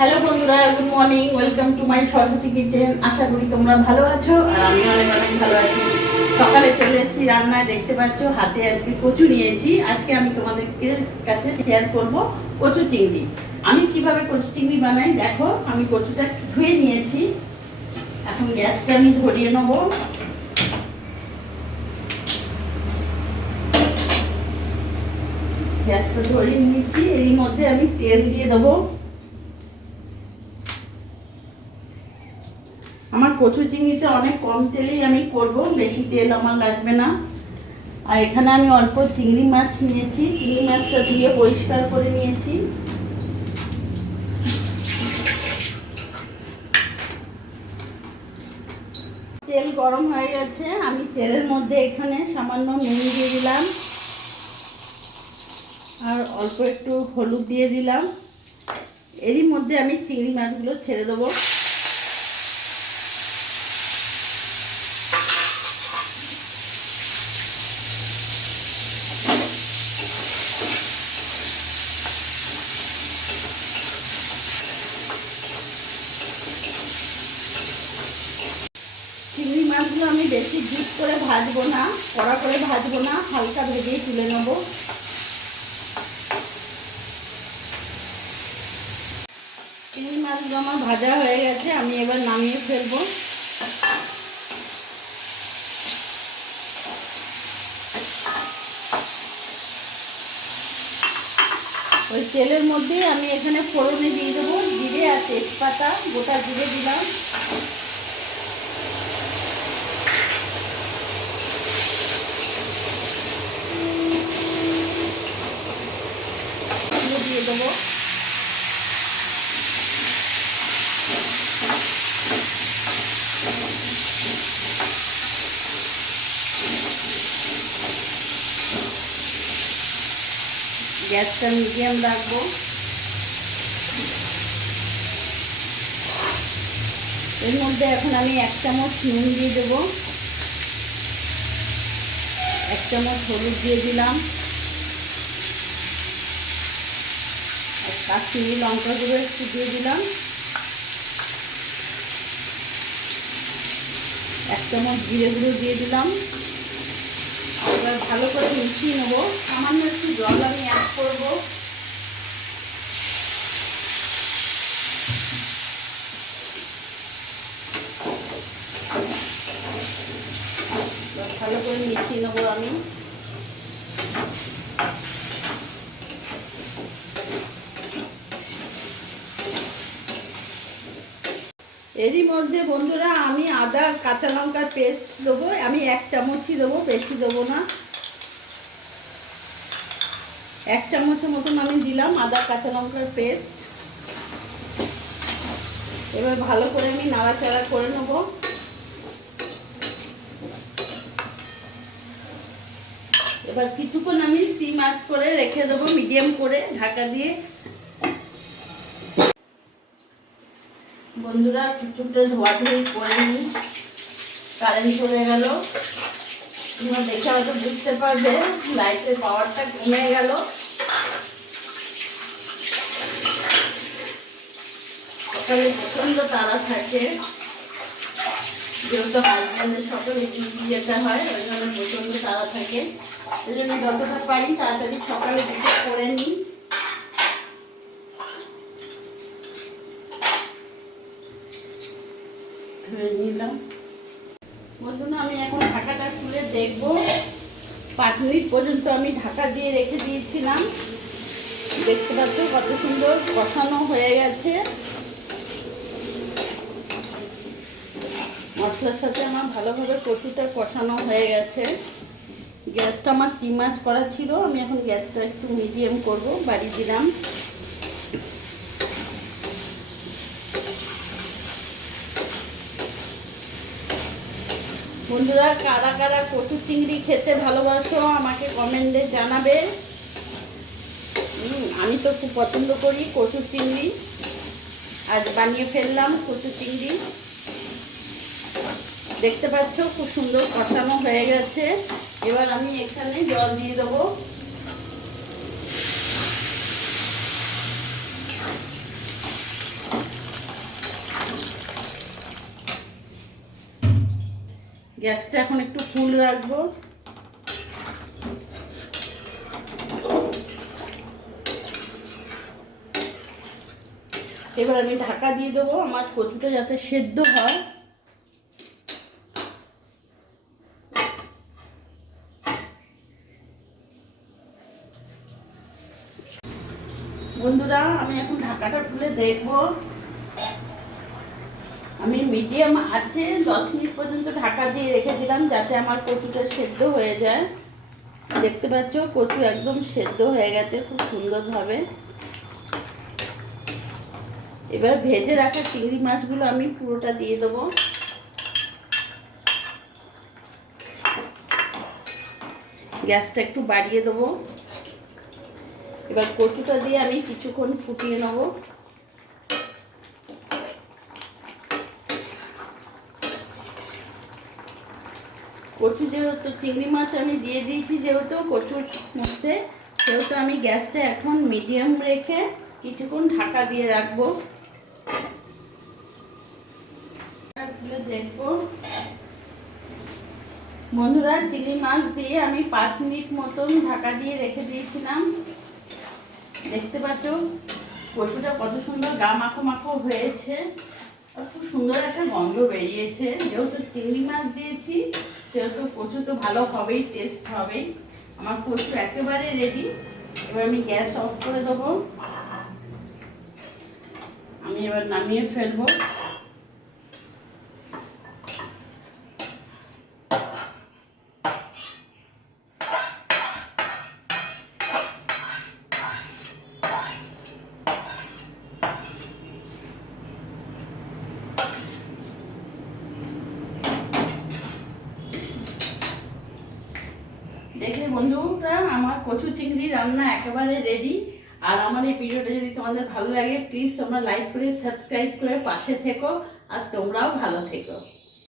Hello বন্ধুরা, good morning. Welcome to my Saraswati kitchen. আশা করি তোমরা ভালো আছো আর আমি অনেক অনেক ভালো আছি। সকালে চলে এসেছি রান্নায়, দেখতে পাচ্ছ হাতে আজকে কচু নিয়েছি। আজকে আমি তোমাদেরকে কাছে শেয়ার করব কচু চিংড়ি। আমি কিভাবে কচু চিংড়ি বানাই দেখো। আমি কচুটা ধুয়ে নিয়েছি, এখন গ্যাসটা আমি ধরিয়ে নেব। গ্যাসটা ধরিয়ে নিয়েছি, এর মধ্যে আমি তেল দিয়ে দেবো। আমার কচু চিংড়িতে অনেক কম তেলেই আমি করব, বেশি তেল আমার লাগবে না। আর এখানে আমি অল্প চিংড়ি মাছ নিয়েছি, চিংড়ি মাছটা ধুয়ে পরিষ্কার করে নিয়েছি। তেল গরম হয়ে গেছে, আমি তেলের মধ্যে এখানে সামান্য নুন দিয়ে দিলাম আর অল্প একটু হলুদ দিয়ে দিলাম। এরই মধ্যে আমি চিংড়ি মাছগুলো ছেড়ে দেবো। চিংড়ি মাছগুলো আমি বেশি ডিপ করে ভাজবো না, কড়া করে ভাজবো না, হালকা ভেজেই তুলে নেবো। চিংড়ি মাছগুলো আমার ভাজা হয়ে গেছে, আমি এবার নামিয়ে ফেলবো। ওই তেলের মধ্যেই আমি এখানে ফোড়নে দিয়ে দেবো জিরে আর তেজপাতা, গোটা জিরে দিলাম। দিয়ে দেবো গ্যাসটা মিডিয়াম রাখবো। এর মধ্যে এখন আমি 1 চামচ নুন দিয়ে দেবো, 1 চামচ হলুদ দিয়ে দিলাম, আর কাশ্মীরি লঙ্কা গুঁড়ো একটু দিয়ে দিলাম, 1 চামচ জিরে গুঁড়ো দিয়ে দিলাম। এবার ভালো করে মিশিয়ে নেবো। সামান্য একটু জল আমি অ্যাড করবো। ভালো করে মিশিয়ে নেবো আমি। এরই মধ্যে বন্ধুরা আমি আদা কাঁচা লঙ্কার পেস্ট দেবো। আমি 1 চামচই দেবো, বেশি দেবো না। 1 চামচের মতন আমি দিলাম আদা কাঁচা লঙ্কার পেস্ট। এবার ভালো করে আমি নাড়াচাড়া করে নেব। এবার কিছুক্ষণ আমি স্টিম আঁচ করে রেখে দেবো, মিডিয়াম করে ঢাকা দিয়ে। বন্ধুরা কিছুটা ধোয়াধুয়ি করে নিই, কারেন্ট চলে গেল। তোমরা দেখে হয়তো বুঝতে পারবে লাইটের পাওয়ারটা কমে গেল। সকালে প্রচণ্ড তাড়া থাকে, যেহেতু হাজব্যান্ডের সকালে ডিউটি যেতে হয়, ওই জন্য প্রচণ্ড তাড়া থাকে। ওই জন্য যতটা পারি তাড়াতাড়ি সকালে দিকে করে নিই। ধুয়ে নিলাম। বন্ধুরা আমি এখন ঢাকাটা খুলে দেখবো। 5 মিনিট পর্যন্ত আমি ঢাকা দিয়ে রেখে দিয়েছিলাম। দেখতে পাচ্ছ কত সুন্দর কষানো হয়ে গেছে। মশলার সাথে আমার ভালোভাবে কচুটা কষানো হয়ে গেছে। গ্যাসটা আমার সিম আঁচ করা ছিল, আমি এখন গ্যাসটা একটু মিডিয়াম করব, বাড়িয়ে দিলাম। বন্ধুরা কারা কারা কচু চিংড়ি খেতে ভালোবাসো আমাকে কমেন্টে জানাবে। আমি তো খুব পছন্দ করি কচু চিংড়ি। আজ বানিয়ে ফেললাম কচু চিংড়ি। দেখতে পাচ্ছ খুব সুন্দর কষানো হয়ে গেছে। এবার আমি এখানে জল দিয়ে দেবো। গ্যাসটা এখন একটু ফুল রাখবো। এবার আমি ঢাকা দিয়ে দেবো আমার কচুটা যাতে সেদ্ধ হয়। বন্ধুরা আমি এখন ঢাকাটা খুলে দেখব। আমি মিডিয়াম আছে 10 মিনিট পর্যন্ত ঢাকা দিয়ে রেখে দিলাম যাতে আমার কচুটা সেদ্ধ হয়ে যায়। দেখতে পাচ্ছ কচু একদম সেদ্ধ হয়ে গেছে খুব সুন্দরভাবে। এবার ভেজে রাখা চিংড়ি মাছগুলো আমি পুরোটা দিয়ে দেবো। গ্যাসটা একটু বাড়িয়ে দেবো। এবার কচুটা দিয়ে আমি কিছুক্ষণ ফুটিয়ে নেব। কচু যেহেতু চিংড়ি মাছ আমি দিয়ে দিয়েছি যেহেতু কচুর মধ্যে, সেহেতু আমি গ্যাসটা এখন মিডিয়াম রেখে কিছুক্ষণ ঢাকা দিয়ে রাখবো। দেখবো বন্ধুরা চিংড়ি মাছ দিয়ে আমি 5 মিনিট মতন ঢাকা দিয়ে রেখে দিয়েছিলাম। দেখতে পাচ্ছ কচুটা কত সুন্দর গা মাখো মাখো হয়েছে আর খুব সুন্দর একটা গন্ধ বেরিয়েছে। যেহেতু চিংড়ি মাছ দিয়েছি সেহেতু কচু তো ভালো হবেই, টেস্ট হবেই। আমার কচু একেবারে রেডি। এবার আমি গ্যাস অফ করে দেবো। আমি এবার নামিয়ে ফেলবো। দেখলে বন্ধুরা আমার কচু চিংড়ি রান্না একেবারে রেডি। আর আমার এই ভিডিওটা যদি তোমাদের ভালো লাগে প্লিজ তোমরা লাইক করে সাবস্ক্রাইব করে পাশে থেকো আর তোমরাও ভালো থেকো।